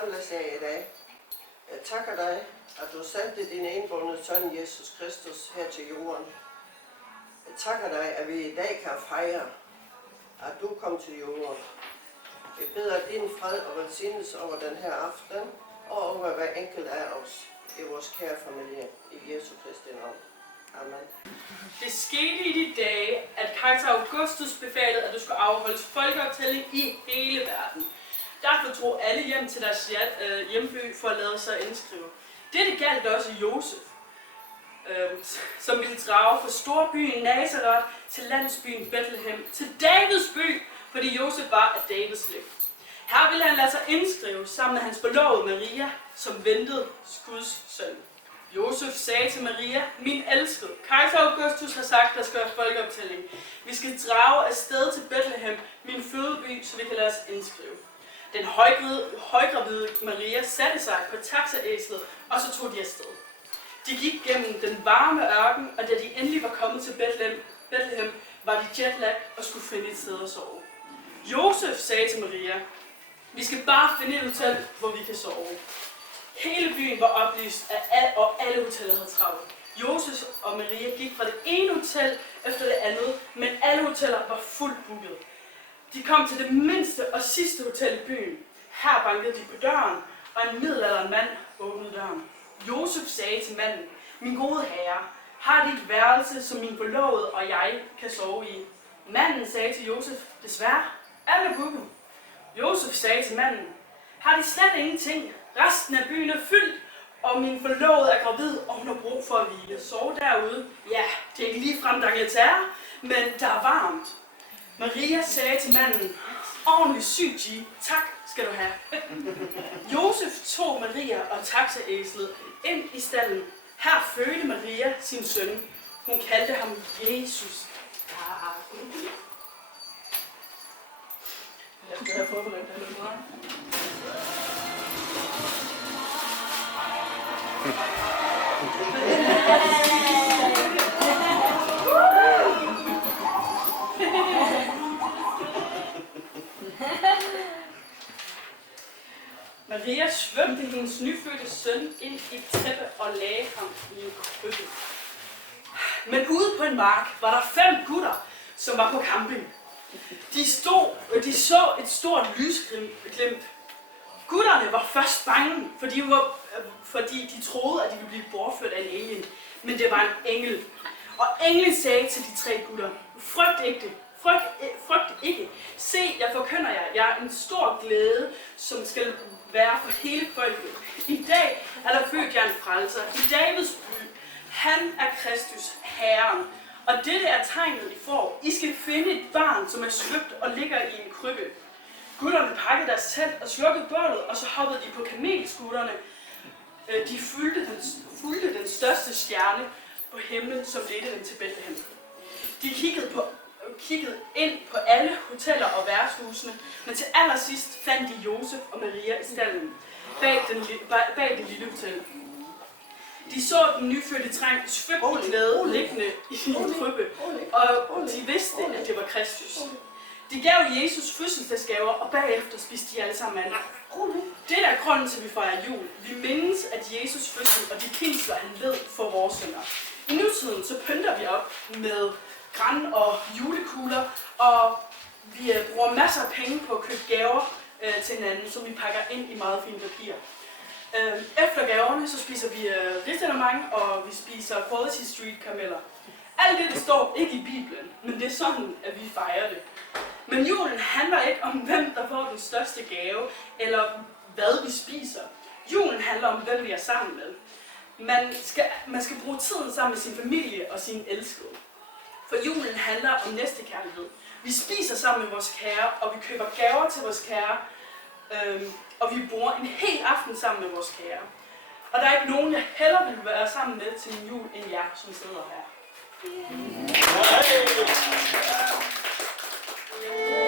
samles her i dag. Jeg takker dig, at du sendte din enbårne søn Jesus Kristus her til jorden. Jeg takker dig, at vi i dag kan fejre, at du kom til jorden. Jeg beder din fred og velsignelse over den her aften, og over hver enkelt af os i vores kære familie, i Jesu Kristi navn. Amen. Det skete i de dage, at kejser Augustus befalede, at der skulle afholdes folkeoptælling i hele verden. Derfor drog alle hjem til deres hjemby for at lade sig indskrive. Dette galt også Josef, som ville drage fra storbyen Nazareth til landsbyen Bethlehem, til Davids by, fordi Josef var af Davids slægt. Her ville han lade sig indskrive sammen med hans forlovede Maria, som ventede Guds søn. Josef sagde til Maria, min elskede, kejser Augustus har sagt, der skal være folkeoptælling. Vi skal drage afsted til Bethlehem, min fødeby, så vi kan lade os indskrive. Den højgravide Maria satte sig på taxaæslet, og så tog de afsted. De gik gennem den varme ørken, og da de endelig var kommet til Bethlehem var de jetlag og skulle finde et sted at sove. Josef sagde til Maria, vi skal bare finde et hotel, hvor vi kan sove. Hele byen var oplyst, og alle hoteller havde travlt. Josef og Maria gik fra det ene hotel efter det andet, men alle hoteller var fuldt booket. De kom til det mindste og sidste hotel i byen. Her bankede de på døren, og en middelaldrende mand åbnede døren. Josef sagde til manden, min gode herre, har de et værelse, som min forlovede og jeg kan sove i? Manden sagde til Josef, desværre, alle er booket. Josef sagde til manden, har de slet ingenting? Resten af byen er fyldt, og min forlovede er gravid, og hun har brug for at hvile. Sove derude? Ja, det er ikke ligefrem d'Angleterre, men der er varmt. Maria sagde til manden, ordentlig syg, G. Tak skal du have. Josef tog Maria og taxaæslet ind i stallen. Her fødte Maria sin søn. Hun kaldte ham Jesus. Jeg skal have forberedt det lidt meget. Maria svømte hendes nyfødte søn ind i et tæppe og lagde ham i en krybbe. Men ude på en mark var der 5 gutter, som var på camping. De så et stort lysglimt. Gutterne var først bange, fordi de troede, at de ville blive bortført af en alien. Men det var en engel. Og englen sagde til de 3 gutter, frygt ikke. Se, jeg forkynder jer. Jeg er en stor glæde, som skal være for hele folket. I dag er der født jer en frelser i Davids by. Han er Kristus, Herren. Og dette er tegnet, I får. I skal finde et barn, som er svøbt og ligger i en krybbe. Gutterne pakkede deres telt og slukkede bålet, og så hoppede de på kamelskutterne. De fulgte den største stjerne på himlen, som ledte dem til Bethlehem. De kiggede ind på alle hoteller og værtshusene, men til allersidst fandt de Josef og Maria i stallen, bag det lille hotel. De så den nyfødte dreng svøbt i glæde liggende i en krybbe, og de vidste, at det var Kristus. De gav Jesus fødselsdagsgaver, og bagefter spiste de alle sammen mand. Det er grunden til, at vi fejrer jul. Vi mindes, at Jesus fødsel og de pinsler, han led for vores synder. I nutiden så pynter vi op med gran og julekugler, og vi bruger masser af penge på at købe gaver til hinanden, som vi pakker ind i meget fint papir. Efter gaverne så spiser vi risalemang, og vi spiser Quality Street karameller. Alt det står ikke i Bibelen, men det er sådan, at vi fejrer det. Men julen handler ikke om, hvem der får den største gave, eller hvad vi spiser. Julen handler om, hvem vi er sammen med. Man skal bruge tiden sammen med sin familie og sin elskede. For julen handler om næstekærlighed. Vi spiser sammen med vores kære, og vi køber gaver til vores kære, og vi bruger en hel aften sammen med vores kære. Og der er ikke nogen, jeg hellere vil være sammen med til min jul, end jer, som sidder her. Yeah.